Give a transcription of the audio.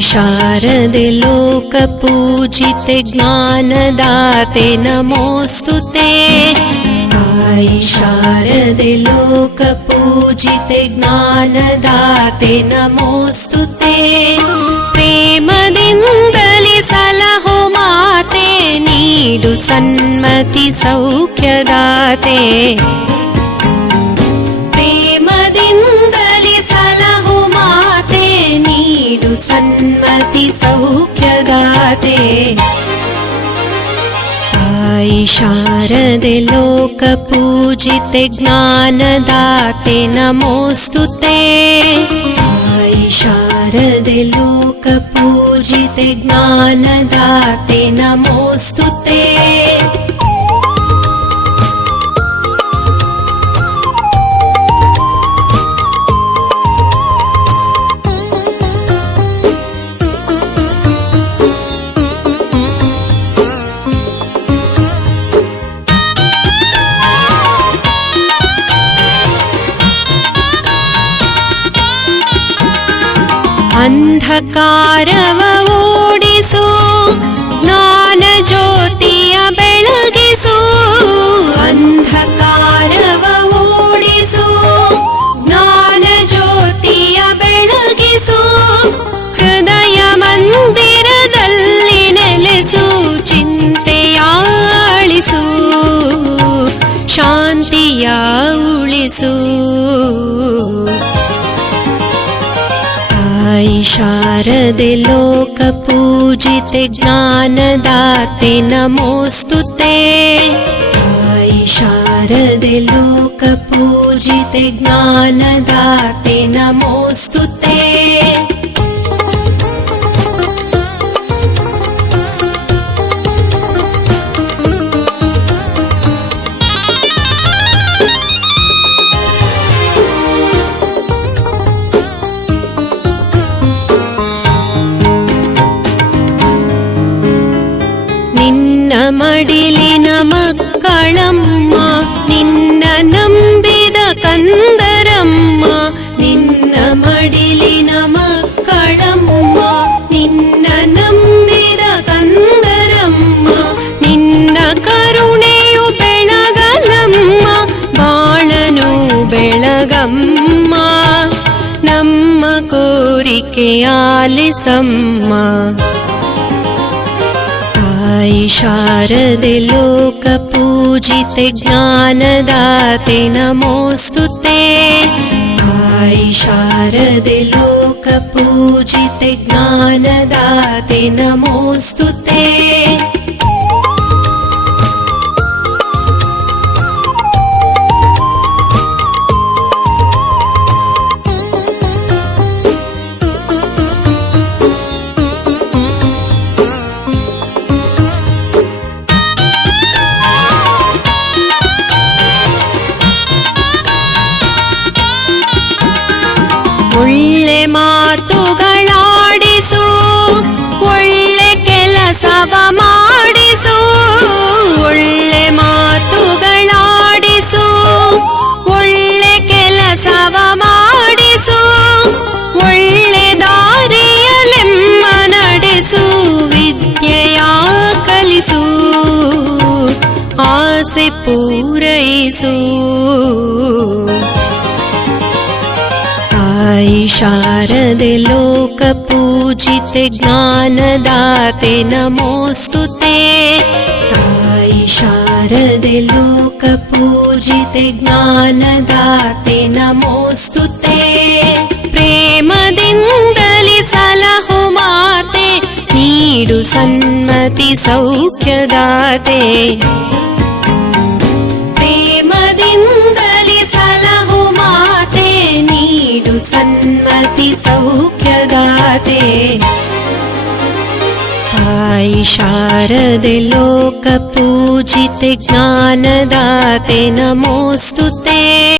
शारदे लोकपूजिते ज्ञानदाते नमोऽस्तु ते। आई शारदे लोकपूजिते ज्ञानदाते नमोऽस्तु ते। प्रेमदिन्दलि सलहो माते नीडु सन्मति सौख्यदाते नीडु सन्मति सौख्यदाते आई शारदे लोकपूजिते ज्ञानदाते नमोऽस्तु ते। आई शारदे लोकपूजिते ज्ञानदाते नमोऽस्तु ते ಅಂಧಕಾರವ ಓಡಿಸು ಜ್ಞಾನ ಜ್ಯೋತಿಯ ಬೆಳಗಿಸು ಅಂಧಕಾರವ ಓಡಿಸು ಜ್ಞಾನ ಜ್ಯೋತಿಯ ಬೆಳಗಿಸು, ಹೃದಯ ಮಂದಿರದಲ್ಲಿ ನೆಲೆಸು, ಚಿಂತೆಯಾಳಿಸು, ಶಾಂತಿಯ ಉಳಿಸು. आई शारदे लोकपूजिते ज्ञानदाते नमोऽस्तु ते। आई शारदे लोकपूजिते ज्ञानदाते नमोऽस्तु ते ನಂಬಿದ ಕಂದರಮ್ಮ ನಿನ್ನ ಮಡಿಲಿನ ಮಕ್ಕಳಮ್ಮ ನಿನ್ನ ನಂಬಿದ ಕಂದರಮ್ಮ ನಿನ್ನ ಕರುಣೆಯು ಬೆಳಗಲಮ್ಮ ಬಾಳನು ಬೆಳಗಮ್ಮ ನಮ್ಮ ಕೋರಿಕೆ यु शारदे पूजिते ज्ञानदाते नमोस्तु ते। साई शारद लोक पूजिते ज्ञानदा तेनमोस्तु ते। से पूरयसु ताय शारद लोक पूजित ज्ञानदाते नमोस्तु ते। ताय शारदे लोक पूजित ज्ञानदाते नमोस्तु ते। प्रेमदिङ्गलि सलहो माते नीडु सन्मति सौख्यदाते। सन्मति सौख्यदाते आई शारदे लोकपूजिते ज्ञानदाते नमोऽस्तु ते